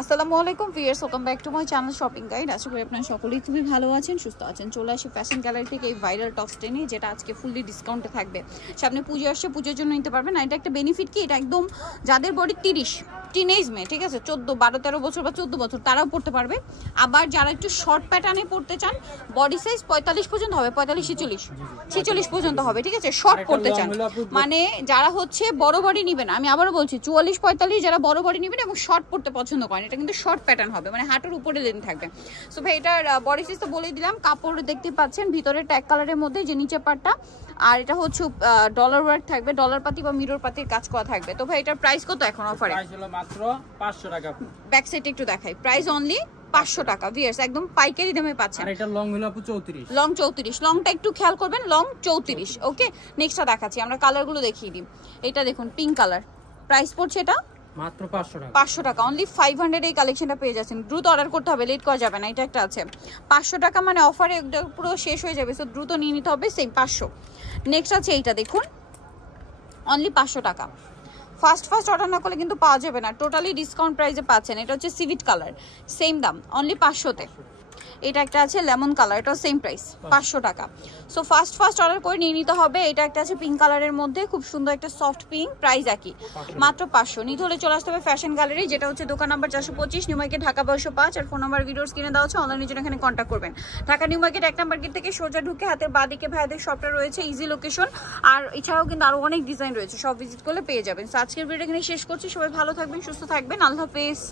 আসসালামু আলাইকুম viewers, welcome back to my channel shopping guide. আশা করি আপনারা সকলেই খুবই ভালো আছেন, সুস্থ আছেন। চলে আসি ফ্যাশন গ্যালারি থেকে এই ভাইরাল টপসটা নিয়ে, যেটা আজকে ফুললি ডিসকাউন্টে থাকবে। সামনে পুজো আসছে, পুজোর জন্য নিতে পারবেন। আর এটা একটা বেনিফিট কি, এটা একদম যাদের বডি 30 টিনেজ মেয়ে, ঠিক আছে, 14 12 13 বছর বা 14 বছর তারাও পড়তে পারবে। আবার যারা একটু শর্ট প্যাটার্নে পড়তে চান, বডি সাইজ 45 পর্যন্ত হবে, 45 46 পর্যন্ত হবে, ঠিক আছে। শর্ট পড়তে চান মানে যারা হচ্ছে বড় বডি নেবেন, আমি আবারও বলছি 44 45 যারা বড় বডি নেবেন এবং শর্ট পড়তে পছন্দ করেন, এটা কিন্তু শর্ট প্যাটার্ন হবে, মানে হাঁটুর উপরে লেন থাকবে। সো ভাই এটার বডি সাইজ তো বলে দিলাম। কাপড় দেখতে পাচ্ছেন ভিতরে ট্যাগ কালারের মধ্যে, যে নিচে পাটটা, আর এটা হচ্ছে ডলার ওয়ার্ক থাকবে, ডলার পাতি বা মিরর পাতির কাজ করা থাকবে। তো ভাই এটার প্রাইস কত এখন অফারে? প্রাইস হলো মাত্র 500 টাকা। ব্যাক সাইড একটু দেখাই, প্রাইস অনলি 500 টাকা। ভিউয়ার্স একদম পাইকারি দামে পাচ্ছেন। আর এটা লং হলো আপু 34, লং 34, লংটা একটু খেয়াল করবেন, লং 34। ওকে, নেক্সটটা দেখাচ্ছি, আমরা কালারগুলো দেখিয়ে দিই। এটা দেখুন পিঙ্ক কালার, প্রাইস পড়ছে এটা মাত্র 500 টাকা। 500 টাকা, অনলি 500 এই কালেকশনটা পেয়ে যাচ্ছেন। দ্রুত অর্ডার করতে হবে, লেট করা যাবে না। এটা একটা আছে 500 টাকা, মানে অফারে পুরো শেষ হয়ে যাবে, সো দ্রুত নিয়ে নিতে হবে। সেম 500। নেক্সট আছে এইটা দেখুন, অনলি 500 টাকা। ফার্স্ট অর্ডার না করলে কিন্তু পাওয়া যাবে না, টোটালি ডিসকাউন্ট প্রাইসে পাচ্ছেন। এটা হচ্ছে সিভিট কালার, সেম দাম, অনলি 500-তে। এটা একটা আছে লেমন কালার, এটাও সেম প্রাইস 500 টাকা। সো ফার্স্ট অর্ডার করে নিয়ে নিতে হবে। এটা একটা আছে পিঙ্ক কালারের মধ্যে, খুব সুন্দর একটা সফট পিঙ্ক, প্রাইস একই, মাত্র 500। নিতে হলে চলে আসতে হবে ফ্যাশন গ্যালারি, যেটা হচ্ছে দোকান নাম্বার 425, নিউ মার্কেট, ঢাকা 1205। আর ফোন নাম্বার ভিডিওস কিনে দেওয়া হচ্ছে, অনলাইনের জন্য এখানে কন্ট্যাক্ট করবেন। Dhaka new market 1 number gate থেকে সোজা ঢুকে হাতের বাঁদিকে ভাইদের শপটা রয়েছে, ইজি লোকেশন। আর এছাড়াও কিন্তু আরো অনেক ডিজাইন রয়েছে, সব ভিজিট করলে পেয়ে যাবেন। সো আজকের ভিডিও এখানে শেষ করছি। সবাই ভালো থাকবেন, সুস্থ থাকবেন, আল্লাহ হাফেজ।